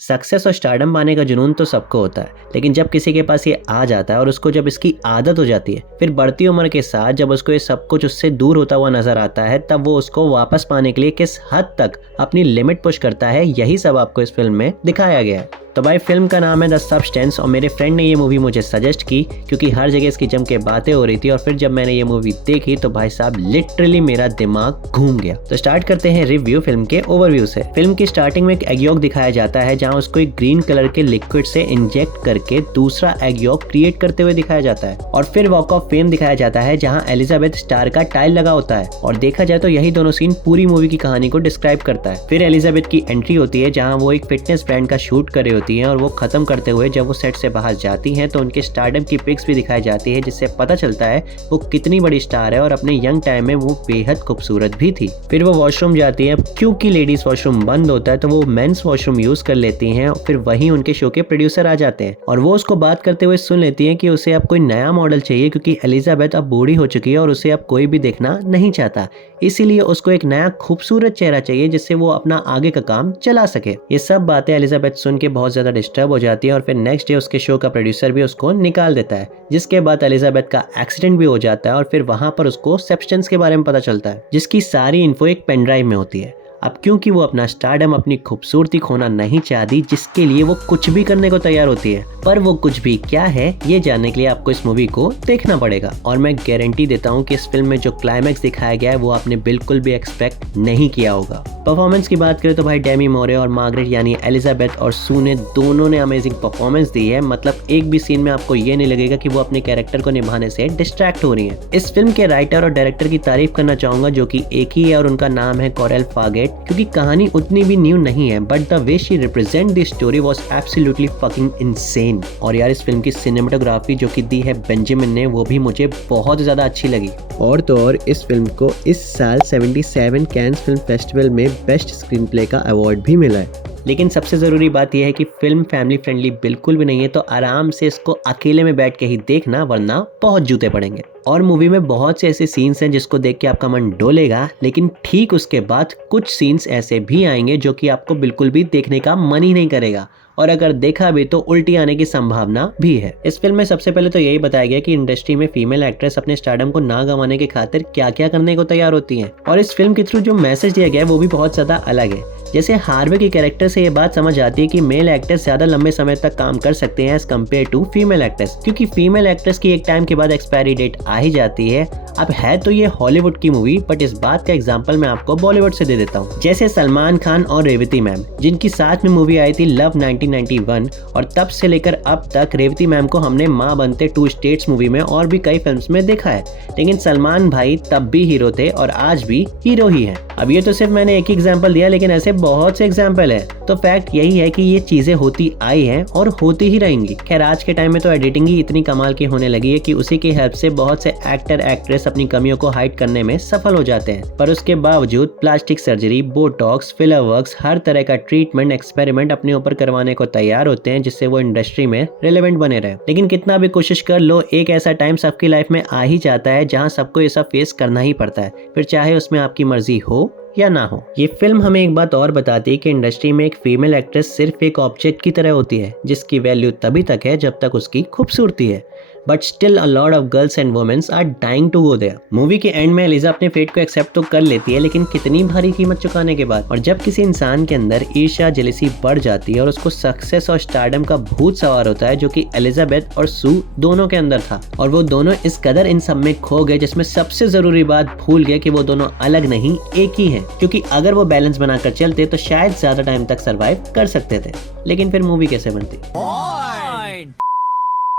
Success और stardom पाने का जुनून तो सबको होता है, लेकिन जब किसी के पास ये आ जाता है और उसको जब इसकी आदत हो जाती है, फिर बढ़ती उम्र के साथ जब उसको ये सब कुछ उससे दूर होता हुआ नजर आता है, तब वो उसको वापस पाने के लिए किस हद तक अपनी लिमिट पुश करता है, यही सब आपको इस फिल्म में दिखाया गया है। तो भाई फिल्म का नाम है द सब्सटेंस और मेरे फ्रेंड ने ये मूवी मुझे सजेस्ट की क्योंकि हर जगह इसकी जम के बातें हो रही थी, और फिर जब मैंने ये मूवी देखी तो भाई साहब लिटरली मेरा दिमाग घूम गया। तो स्टार्ट करते हैं रिव्यू फिल्म के ओवरव्यू से। फिल्म की स्टार्टिंग में एक एग यॉक दिखाया जाता है जहां उसको एक ग्रीन कलर के लिक्विड से इंजेक्ट करके दूसरा एग यॉक क्रिएट करते हुए दिखाया जाता है, और फिर वॉक ऑफ फेम दिखाया जाता है जहां एलिजाबेथ स्टार का टाइल लगा होता है, और देखा जाए तो यही दोनों सीन पूरी मूवी की कहानी को डिस्क्राइब करता है। फिर एलिजाबेथ की एंट्री होती है जहां वो एक फिटनेस बैंड का शूट कर रही होती है, और वो खत्म करते हुए जब वो सेट से बाहर जाती हैं तो उनके स्टारडम की पिक्स भी दिखाई जाती है, जिससे पता चलता है वो कितनी बड़ी स्टार है और अपने यंग टाइम में वो बेहद खूबसूरत भी थी। फिर वो वॉशरूम जाती है, क्योंकि लेडीज वॉशरूम बंद होता है तो वो मेंस वॉशरूम यूज कर लेती हैं। फिर वहीं उनके शो के प्रोड्यूसर आ जाते हैं और वो उसको बात करते हुए सुन लेती हैं कि उसे अब कोई नया मॉडल चाहिए क्योंकि एलिजाबेथ अब बूढ़ी हो चुकी है और उसे अब कोई भी देखना नहीं चाहता, इसीलिए उसको एक नया खूबसूरत चेहरा चाहिए जिससे वो अपना आगे का काम चला सके। ये सब बातें एलिजाबेथ सुन के बहुत ज्यादा डिस्टर्ब हो जाती है और फिर नेक्स्ट डे उसके शो का प्रोड्यूसर भी उसको निकाल देता है, जिसके बाद एलिजाबेथ का एक्सीडेंट भी हो जाता है और फिर वहां पर उसको सब्सटेंस के बारे में पता चलता है, जिसकी सारी इन्फो एक पेन ड्राइव में होती है। अब क्योंकि वो अपना स्टारडम, अपनी खूबसूरती खोना नहीं चाहती, जिसके लिए वो कुछ भी करने को तैयार होती है, पर वो कुछ भी क्या है ये जानने के लिए आपको इस मूवी को देखना पड़ेगा। और मैं गारंटी देता हूँ कि इस फिल्म में जो क्लाइमैक्स दिखाया गया है वो आपने बिल्कुल भी एक्सपेक्ट नहीं किया होगा। परफॉर्मेंस की बात करें तो भाई डेमी मोरे और मार्गरेट यानी एलिजाबेथ और सू ने दोनों ने अमेजिंग परफॉर्मेंस दी है। मतलब एक भी सीन में आपको ये नहीं लगेगा कि वो अपने कैरेक्टर को निभाने से डिस्ट्रैक्ट हो रही है। इस फिल्म के राइटर और डायरेक्टर की तारीफ करना चाहूंगा जो कि एक ही है और उनका नाम है कोरेल फागेट, क्योंकि कहानी उतनी भी न्यू नहीं है, but the way she represent the story was absolutely fucking insane. और यार इस फिल्म की सिनेमेटोग्राफी जो कि दी है बेंजामिन ने, वो भी मुझे बहुत ज्यादा अच्छी लगी। और तो और इस फिल्म को इस साल 77 कैन्स फिल्म फेस्टिवल में बेस्ट स्क्रीन प्ले का अवार्ड भी मिला है। लेकिन सबसे ज़रूरी बात यह है कि फिल्म फैमिली फ्रेंडली बिल्कुल भी नहीं है, तो आराम से इसको अकेले में बैठ के ही देखना, वरना बहुत जूते पड़ेंगे। और मूवी में बहुत से ऐसे सीन्स हैं जिसको देख के आपका मन डोलेगा, लेकिन ठीक उसके बाद कुछ सीन्स ऐसे भी आएंगे जो कि आपको बिल्कुल भी देखने का मन ही नहीं करेगा, और अगर देखा भी तो उल्टी आने की संभावना भी है। इस फिल्म में सबसे पहले तो यही बताया गया कि इंडस्ट्री में फीमेल एक्ट्रेस अपने स्टारडम को ना गंवाने के खातिर क्या क्या करने को तैयार होती हैं, और इस फिल्म के थ्रू जो मैसेज दिया गया है वो भी बहुत ज्यादा अलग है। जैसे हार्वे के कैरेक्टर से ये बात समझ आती है कि मेल एक्टर्स ज्यादा लंबे समय तक काम कर सकते हैं as compare to female actors, क्योंकि फीमेल एक्टर्स की एक टाइम के बाद एक्सपायरी डेट आ ही जाती है। अब है तो ये हॉलीवुड की मूवी, बट इस बात का एग्जांपल मैं आपको बॉलीवुड से दे देता हूँ। जैसे सलमान खान और रेवती मैम, जिनकी साथ में मूवी आई थी लव 1991, और तब से लेकर अब तक रेवती मैम को हमने माँ बनते 2 स्टेट्स मूवी में और भी कई फिल्म्स में देखा है। लेकिन सलमान भाई तब भी हीरो थे और आज भी हीरो ही हैं। अब ये तो सिर्फ मैंने एक ही एग्जाम्पल दिया, लेकिन ऐसे बहुत से एग्जाम्पल है। तो फैक्ट यही है कि ये चीजें होती आई हैं और होती ही रहेंगी। खैर आज के टाइम में तो एडिटिंग ही इतनी कमाल की होने लगी है कि उसी की हेल्प से बहुत से एक्टर एक्ट्रेस अपनी कमियों को हाइड करने में सफल हो जाते हैं, पर उसके बावजूद plastic surgery, Botox, filler works, हर तरह का ट्रीटमेंट, एक्सपेरिमेंट अपने ऊपर करवाने को तैयार होते हैं जिससे वो इंडस्ट्री में रिलेवेंट बने रहे। लेकिन कितना भी कोशिश कर लो, एक ऐसा टाइम सबकी लाइफ में आ ही जाता है जहाँ सबको ये सब फेस करना ही पड़ता है, फिर चाहे उसमें आपकी मर्जी हो या ना हो। ये फिल्म हमें एक बात और बताती है कि इंडस्ट्री में एक फीमेल एक्ट्रेस सिर्फ एक ऑब्जेक्ट की तरह होती है जिसकी वैल्यू तभी तक है जब तक उसकी खूबसूरती है। But still a lot of girls and womens are dying to go there. Movie के एंड में एलिजा अपने फेट को एक्सेप्ट तो कर लेती है, लेकिन कितनी भारी कीमत चुकाने के बाद। और जब किसी इंसान के अंदर ईर्ष्या, जेलसी बढ़ जाती है और उसको सक्सेस और स्टारडम का भूत सवार होता है, जो कि एलिजाबेथ और सू दोनों के अंदर था, और वो दोनों इस कदर इन सब में खो गए, जिसमें सबसे जरूरी बात भूल गए कि वो दोनों अलग नहीं एक ही हैं, क्योंकि अगर वो बैलेंस बनाकर चलते तो शायद ज्यादा टाइम तक सरवाइव कर सकते थे। लेकिन फिर मूवी कैसे बनती?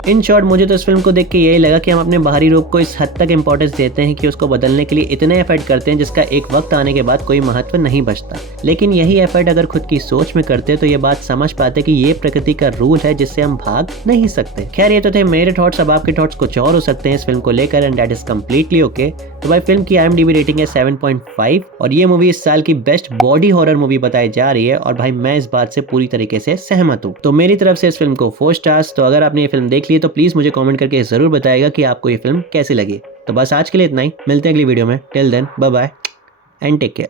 इन शॉर्ट मुझे तो इस फिल्म को देख के यही लगा कि हम अपने बाहरी रूप को इस हद तक इंपॉर्टेंस देते हैं कि उसको बदलने के लिए इतने एफर्ट करते हैं जिसका एक वक्त आने के बाद कोई महत्व नहीं बचता। लेकिन यही एफर्ट अगर खुद की सोच में करते तो ये बात समझ पाते कि ये प्रकृति का रूल है जिससे हम भाग नहीं सकते। खैर ये तो थे मेरे थॉट्स, अब आपके थॉट्स कुछ और हो सकते हैं इस फिल्म को लेकर, and that is completely okay. तो भाई फिल्म की IMDb रेटिंग है 7.5 और ये मूवी इस साल की बेस्ट बॉडी हॉरर मूवी बताई जा रही है, और भाई मैं इस बात से पूरी तरीके से सहमत हूँ। तो मेरी तरफ से इस फिल्म को 4 स्टार्स। तो अगर आपने ये फिल्म देख ली तो प्लीज मुझे कमेंट करके जरूर बताइएगा कि आपको ये फिल्म कैसी लगी। तो बस आज के लिए इतना ही, मिलते हैं अगली वीडियो में। Till then bye bye and take care.